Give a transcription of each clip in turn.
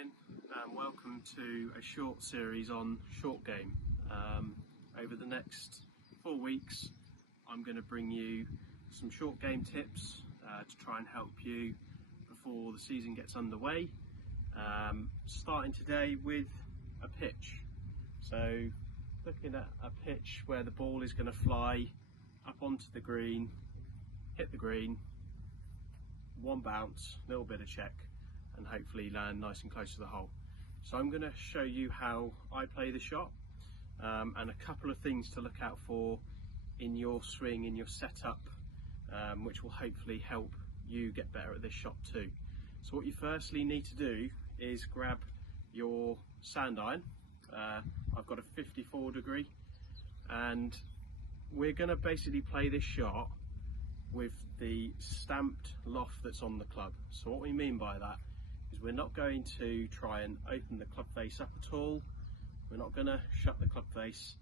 morning and welcome to a short series on short game. Over the next 4 weeks I'm going to bring you some short game tips to try and help you before the season gets underway. Starting today with a pitch. So looking at a pitch where the ball is going to fly up onto the green, hit the green, one bounce, little bit of check, and hopefully land nice and close to the hole. So I'm going to show you how I play the shot and a couple of things to look out for in your swing, in your setup, which will hopefully help you get better at this shot too. So what you firstly need to do is grab your sand iron. I've got a 54 degree and we're going to basically play this shot with the stamped loft that's on the club. So what we mean by that is we're not going to try and open the club face up at all. We're not going to shut the club face.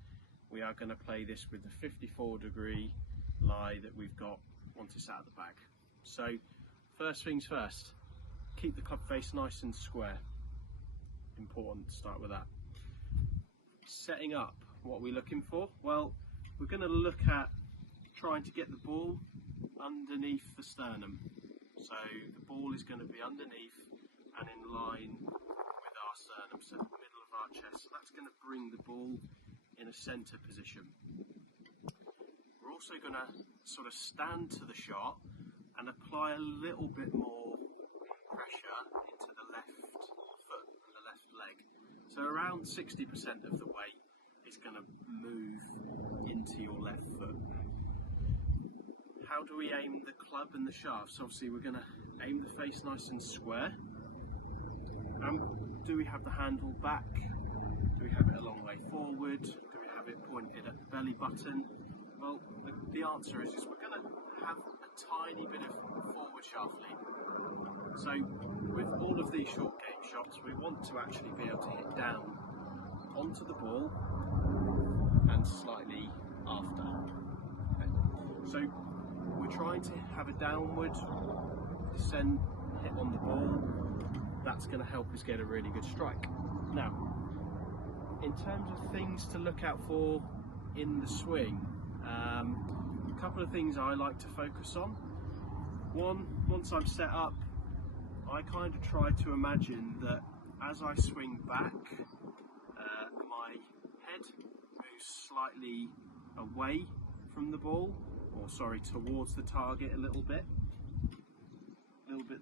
We are going to play this with the 54 degree lie that we've got once it's out of the bag. So first things first, keep the club face nice and square. Important to start with that. Setting up, what are we looking for? Well, we're going to look at trying to get the ball underneath the sternum. So the ball is going to be underneath and in line with our sternum, so the middle of our chest. So that's going to bring the ball in a centre position. We're also going to sort of stand to the shot and apply a little bit more pressure into the left foot and the left leg. So around 60% of the weight is going to move into your left foot. How do we aim the club and the shaft? So obviously we're going to aim the face nice and square. Do we have the handle back? Do we have it a long way forward? Do we have it pointed at the belly button? Well, the answer is we're going to have a tiny bit of forward shaft lean. So with all of these short game shots, we want to actually be able to hit down onto the ball and slightly after. Okay. So we're trying to have a downward descent hit on the ball. That's going to help us get a really good strike. Now, in terms of things to look out for in the swing, a couple of things I like to focus on. One, once I'm set up, I kind of try to imagine that as I swing back, my head moves slightly away from the ball, or sorry, towards the target a little bit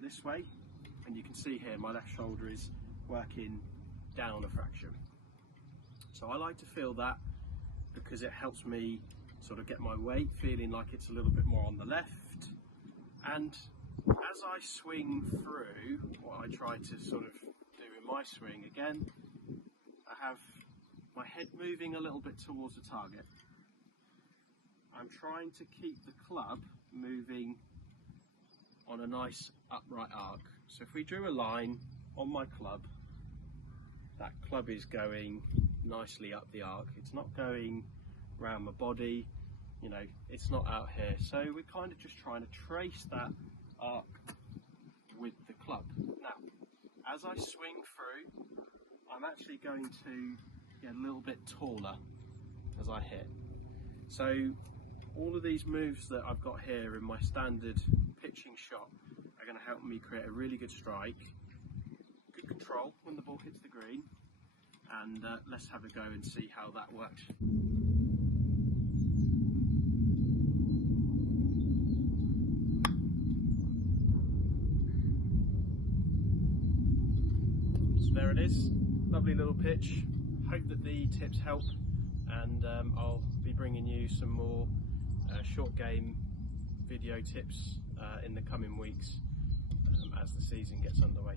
this way. And you can see here my left shoulder is working down a fraction. So I like to feel that because it helps me sort of get my weight feeling like it's a little bit more on the left. And as I swing through, what I try to sort of do in my swing, again, I have my head moving a little bit towards the target. I'm trying to keep the club moving on a nice upright arc. So if we drew a line on my club, that club is going nicely up the arc. It's not going around my body, you know, it's not out here. So we're kind of just trying to trace that arc with the club. Now, as I swing through, I'm actually going to get a little bit taller as I hit. So all of these moves that I've got here in my standard pitching shot are going to help me create a really good strike, good control when the ball hits the green, and let's have a go and see how that works. So there it is, lovely little pitch. Hope that the tips help, and I'll be bringing you some more short game video tips in the coming weeks as the season gets underway.